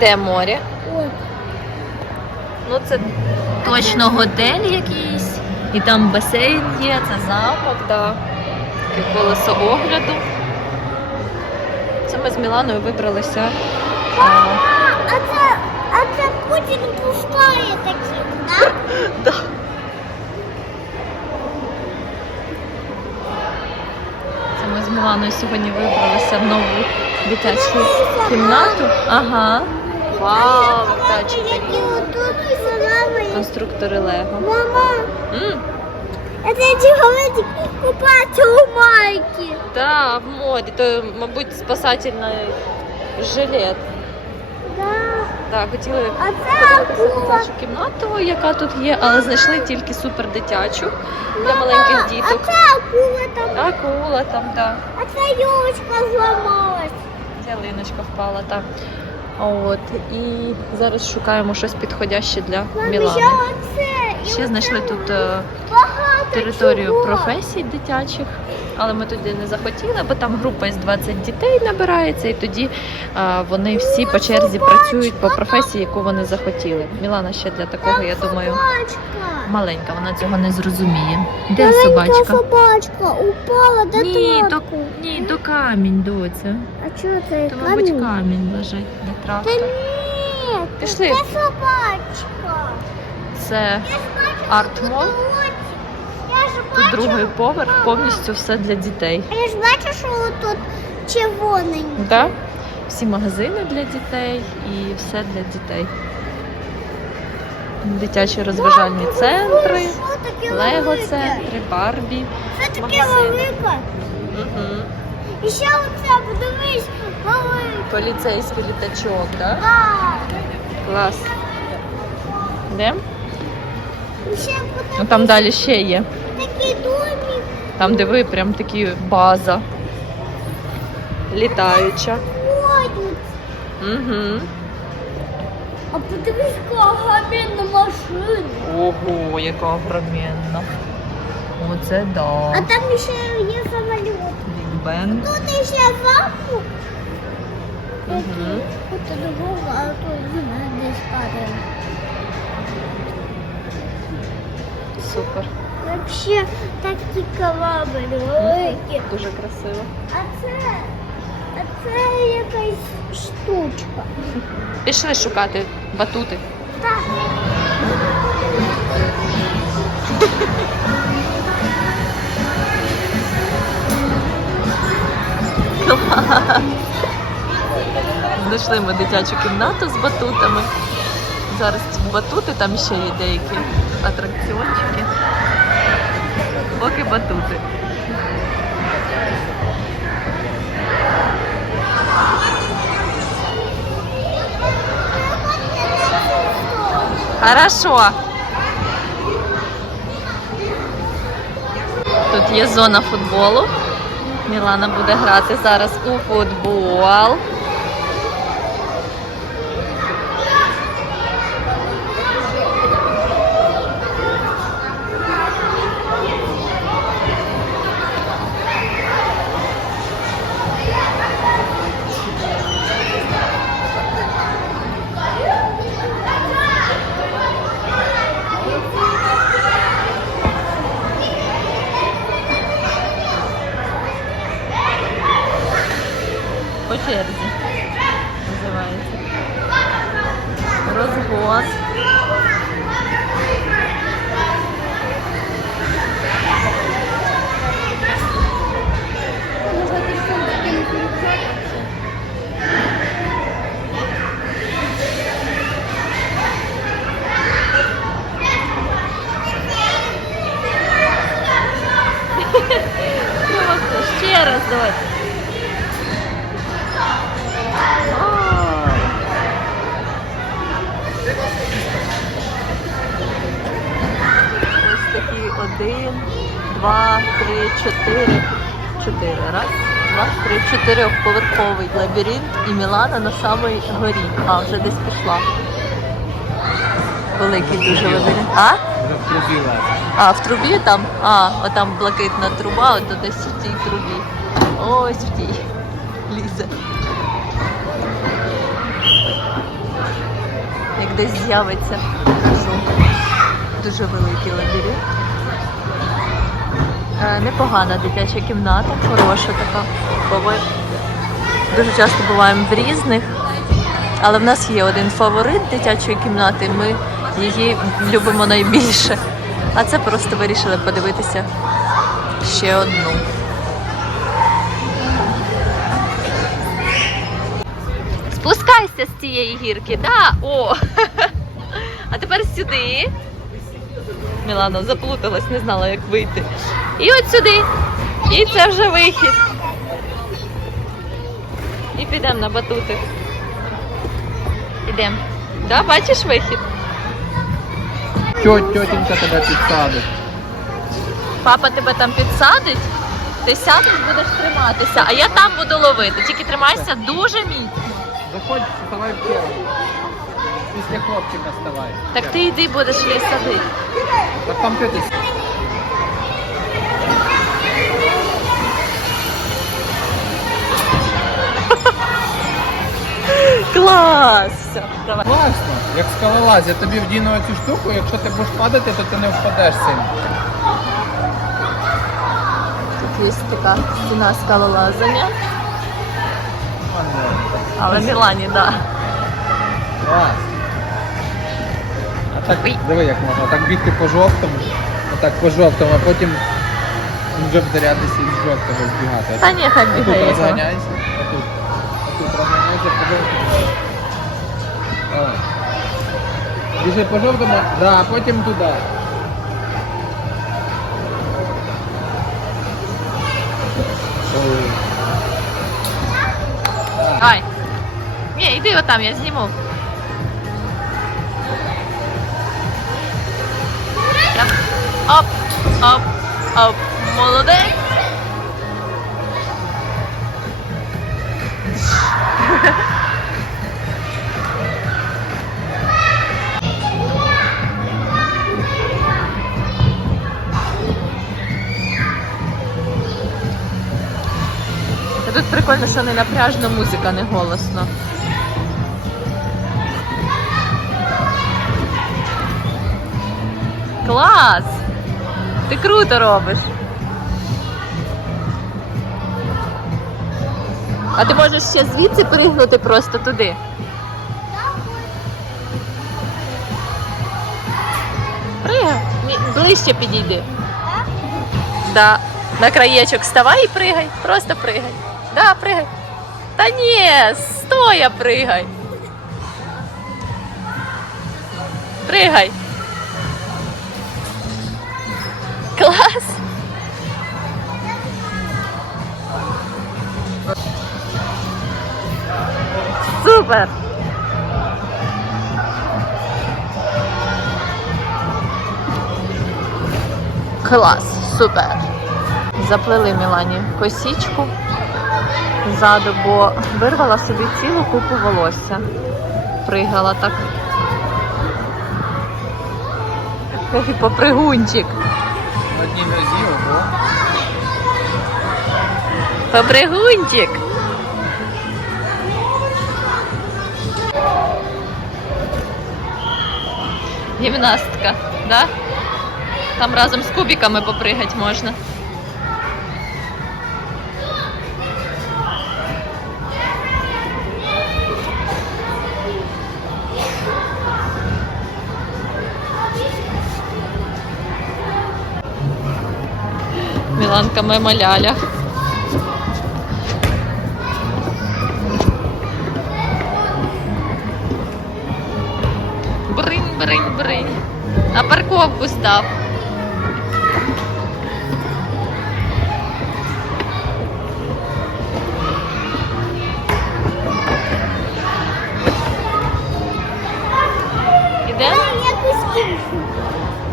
Де море? Ну це точно готель якийсь. І там басейн є, це замок, да. Таке колесо огляду. Це ми з Міланою вибралися. а, А це, а це Путін пускає такі, так? Да. Це ми з Міланою сьогодні вибралися в нову дитячу кімнату. Ага. Вау, тачки. Конструктори Лего. Мама, М, а це говорить купатися у майки. Та, в морі, то, мабуть, спасательний жилет. Да. Так, хотіли А це подивитися акула. дитячу кімнату, яка тут є, але знайшли тільки супер дитячу для маленьких діток. А це акула там, Акула там, так. а це юлочка зламалась. Ялиночка впала, так. От, і зараз шукаємо щось підходяще для Мілани. ще знайшли тут е, територію професій дитячих, але ми туди не захотіли, бо там група із 20 дітей набирається, і тоді е, вони всі по черзі працюють по професії, яку вони захотіли. Мілана ще для такого, я думаю. Маленька, вона цього не зрозуміє. Де Маленька собачка? собачка упала до Ні, тракту. ні, то камінь, доця. А чого це То, мабуть, камінь? камінь лежить на Та ні, Пішли. це собачка. Це арт-мол. Тут другий поверх, повністю все для дітей. а я ж бачу, що тут червоненький. Да? Всі магазини для дітей і все для дітей. Дитячі розважальні центри, лего центри, Барбі. Це таке велике. І ще оце, подивись, велике. Поліцейський літачок, да? Так. Клас. Де? Ну там далі ще є. такий домик. Там, де ви прям такі база. Літаюча. Угу. А подивись, яка габінна машина. Ого, яка огроменна. Оце А да. там ще є самоліт. Біг Бен. Тут ще замок. Угу. Тут другого, а тут зима десь падає. Супер. Вообще такі кораблі великі. Дуже красиво. А це, а це якась штучка. Пішли шукати батути. Так. Знайшли ми дитячу кімнату з батутами. Зараз батути, там ще є деякі атракціончики. Поки батути. Хорошо. Тут є зона футболу. Мілана буде грати зараз у футбол. Один, два, три, чотири. Чотири. Раз, два, три, чотирьохповерховий лабіринт і Мілана на самій горі. А, вже десь пішла. Великий дуже лабіринт. А? А, в трубі там? А, отам блакитна труба, от десь в тій трубі. Ось в тій. Лізе. десь з'явиться. Дуже великий лабіринт. Е, Непогана дитяча кімната, хороша така. Дуже часто буваємо в різних. Але в нас є один фаворит дитячої кімнати. Ми її любимо найбільше. А це просто вирішили подивитися ще одну. Спускайся з цієї гірки, да? О! А тепер сюди. Мілана заплуталась, не знала, як вийти. І от сюди. І це вже вихід. І підемо на батути. Ідемо. Да, бачиш вихід? Тьоть, тьотенька тебе підсадить. Папа тебе там підсадить, ти сядеш, будеш триматися, а я там буду ловити. Тільки тримайся дуже міцно. Заходь, вставай в перву. Після хлопчика вставай. Так ти йди будеш її садити. Так там тьотя. Клас! Все, давай. Класно, як скалолаз, я тобі вдіну цю штуку, якщо ти будеш падати, то ти не впадеш сильно. Тут є така стіна скалолазання. Але Мілані, так. Да. Клас. А так, диви, як можна. Так бігти по жовтому, отак по жовтому, а потім вже вдарятися і з жовтого збігати. Та ні, хай Тут бігає. його. розганяйся, розганяйся, по жовтому. Давай. Біжи по жовтому, да, потім туди. Ой. Давай. Ні, йди отам, я зніму. Оп, оп, оп, оп. Молодець. Прикольно, що не напряжна музика, не голосно. Клас! Ти круто робиш. А ти можеш ще звідси пригнути просто туди. Пригай. Ближче підійди. Да. На краєчок вставай і пригай. Просто пригай. Да, пригай. Та ні, стоя пригай. Пригай. Клас. Супер. Клас, супер. Заплели Мілані косічку ззаду, бо вирвала собі цілу купу волосся. Пригала так. Який попригунчик. На одній нозі, ого. Попригунчик. Гімнастка, да? Там разом з кубиками попригати можна. Міланка мемоляля. Бринь, бринь, бринь. На парковку став.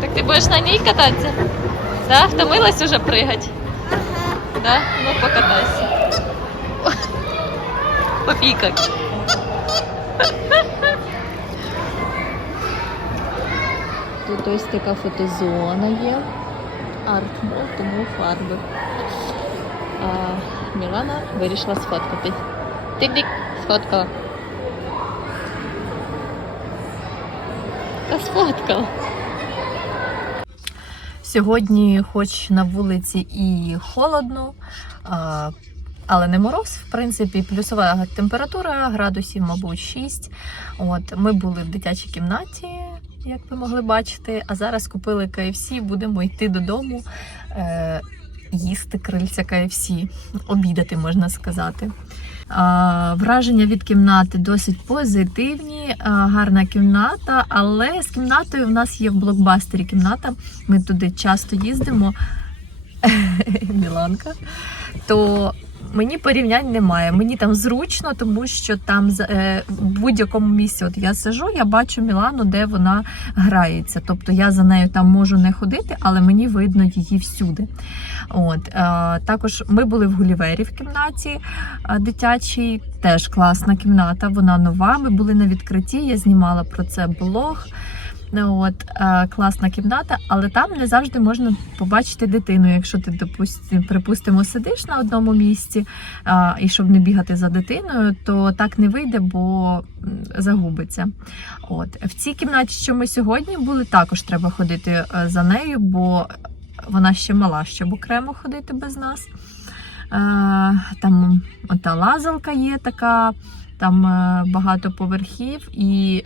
Так ти будеш на ній кататися? Да? Втомилась уже пригать? Ага. Да? Ну покатайся. Попікай. Тут ось така фотозона є. Артмол, тому фарби. А Мілана вирішила сфоткатись. Тик-тик, сфоткала. Та сфоткала. Сьогодні, хоч на вулиці і холодно, але не мороз, в принципі, плюсова температура, градусів, мабуть, 6. От, ми були в дитячій кімнаті, як ви могли бачити, а зараз купили KFC, будемо йти додому. Їсти крильця KFC, обідати, можна сказати. Враження від кімнати досить позитивні, гарна кімната, але з кімнатою в нас є в блокбастері кімната. Ми туди часто їздимо. Міланка. То мені порівнянь немає. Мені там зручно, тому що там е, в будь-якому місці, от я сижу, я бачу Мілану, де вона грається. Тобто я за нею там можу не ходити, але мені видно її всюди. От е, також ми були в Гулівері в кімнаті е, дитячій, теж класна кімната. Вона нова. Ми були на відкритті. Я знімала про це блог. От е, класна кімната, але там не завжди можна побачити дитину. Якщо ти допусти, припустимо, сидиш на одному місці, е, і щоб не бігати за дитиною, то так не вийде, бо загубиться. От в цій кімнаті, що ми сьогодні були, також треба ходити е, за нею, бо вона ще мала, щоб окремо ходити без нас. Там ота лазалка є така, там е, багато поверхів, і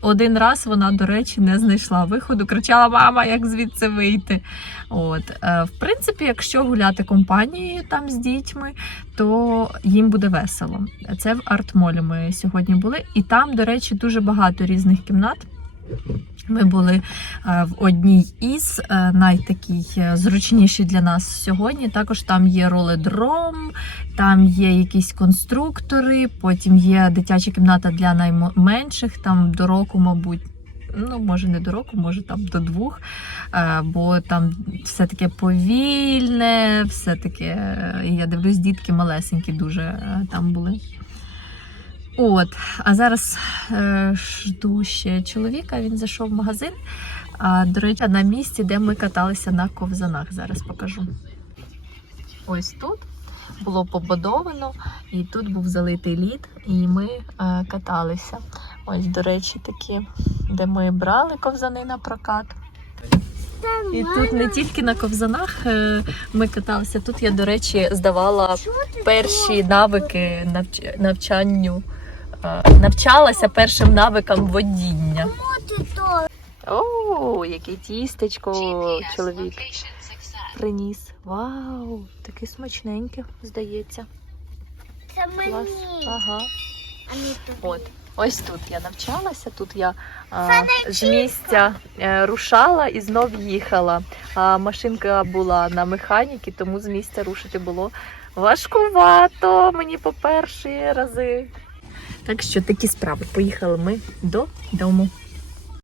один раз вона, до речі, не знайшла виходу. Кричала: Мама, як звідси вийти? От, е, в принципі, якщо гуляти компанією там з дітьми, то їм буде весело. Це в артмолі ми сьогодні були, і там, до речі, дуже багато різних кімнат. Ми були е, в одній із е, найтакій е, для нас сьогодні. Також там є роледром, там є якісь конструктори, потім є дитяча кімната для найменших, там до року, мабуть. Ну, може, не до року, може там до двох, бо там все таке повільне, все таке. Я дивлюсь, дітки малесенькі дуже там були. От, а зараз е, жду ще чоловіка. Він зайшов в магазин. А, до речі, на місці, де ми каталися на ковзанах. Зараз покажу. Ось тут було побудовано, і тут був залитий лід, і ми е, каталися. Ось, до речі, такі, де ми брали ковзани на прокат. І тут не тільки на ковзанах е, ми каталися. Тут я, до речі, здавала перші навики навч- навчанню. Е, Навчалася першим навикам водіння. Що ти то? О, яке тістечко чоловік приніс. Вау, таке смачненьке, здається. Це мені. Клас. Ага. А не тобі. От. Ось тут я навчалася, тут я а, з місця е, рушала і знов їхала. А машинка була на механіки, тому з місця рушити було важкувато мені по перші рази. Так що такі справи. Поїхали ми додому.